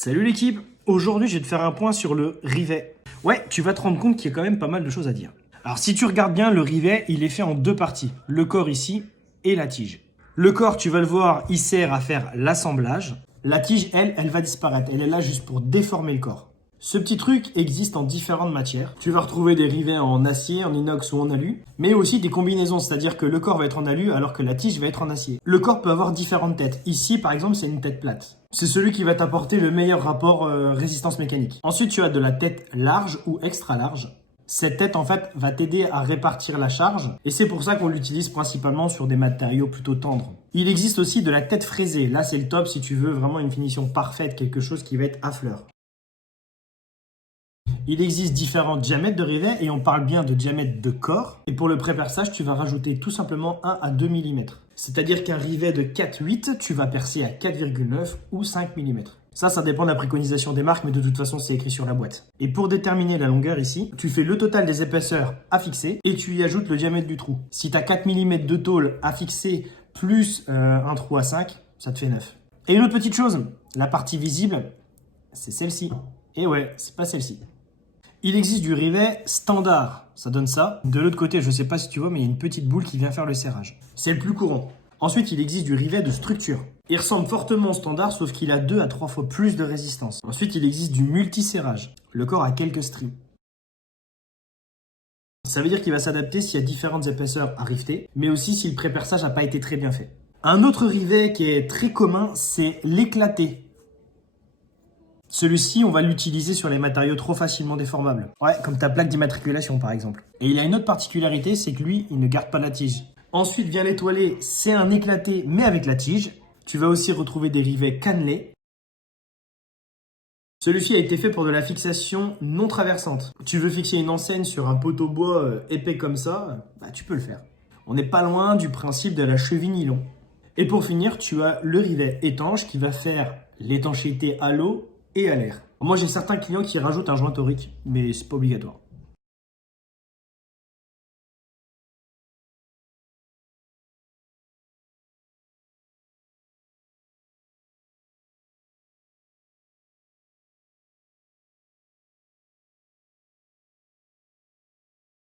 Salut l'équipe. Aujourd'hui, je vais te faire un point sur le rivet. Ouais, tu vas te rendre compte qu'il y a quand même pas mal de choses à dire. Alors, si tu regardes bien, le rivet, il est fait en deux parties. Le corps ici et la tige. Le corps, tu vas le voir, il sert à faire l'assemblage. La tige, elle va disparaître. Elle est là juste pour déformer le corps. Ce petit truc existe en différentes matières. Tu vas retrouver des rivets en acier, en inox ou en alu, mais aussi des combinaisons, c'est-à-dire que le corps va être en alu alors que la tige va être en acier. Le corps peut avoir différentes têtes. Ici, par exemple, c'est une tête plate. C'est celui qui va t'apporter le meilleur rapport résistance mécanique. Ensuite, tu as de la tête large ou extra large. Cette tête, en fait, va t'aider à répartir la charge et c'est pour ça qu'on l'utilise principalement sur des matériaux plutôt tendres. Il existe aussi de la tête fraisée. Là, c'est le top si tu veux vraiment une finition parfaite, quelque chose qui va être à fleur. Il existe différents diamètres de rivet et on parle bien de diamètre de corps. Et pour le pré-perçage, tu vas rajouter tout simplement 1 à 2 mm. C'est-à-dire qu'un rivet de 4,8, tu vas percer à 4,9 ou 5 mm. Ça dépend de la préconisation des marques, mais de toute façon, c'est écrit sur la boîte. Et pour déterminer la longueur ici, tu fais le total des épaisseurs à fixer et tu y ajoutes le diamètre du trou. Si tu as 4 mm de tôle à fixer plus un trou à 5, ça te fait 9. Et une autre petite chose, la partie visible, c'est celle-ci. Et ouais, c'est pas celle-ci. Il existe du rivet standard, ça donne ça. De l'autre côté, je ne sais pas si tu vois, mais il y a une petite boule qui vient faire le serrage. C'est le plus courant. Ensuite, il existe du rivet de structure. Il ressemble fortement au standard, sauf qu'il a 2 à 3 fois plus de résistance. Ensuite, il existe du multi-serrage. Le corps a quelques stries. Ça veut dire qu'il va s'adapter s'il y a différentes épaisseurs à rifter, mais aussi si le pré-perçage n'a pas été très bien fait. Un autre rivet qui est très commun, c'est l'éclaté. Celui-ci, on va l'utiliser sur les matériaux trop facilement déformables. Ouais, comme ta plaque d'immatriculation par exemple. Et il a une autre particularité, c'est que lui, il ne garde pas la tige. Ensuite vient l'étoilé, c'est un éclaté mais avec la tige. Tu vas aussi retrouver des rivets cannelés. Celui-ci a été fait pour de la fixation non traversante. Tu veux fixer une enseigne sur un poteau bois épais comme ça, bah tu peux le faire. On n'est pas loin du principe de la cheville nylon. Et pour finir, tu as le rivet étanche qui va faire l'étanchéité à l'eau et à l'air. Moi, j'ai certains clients qui rajoutent un joint torique, mais c'est pas obligatoire.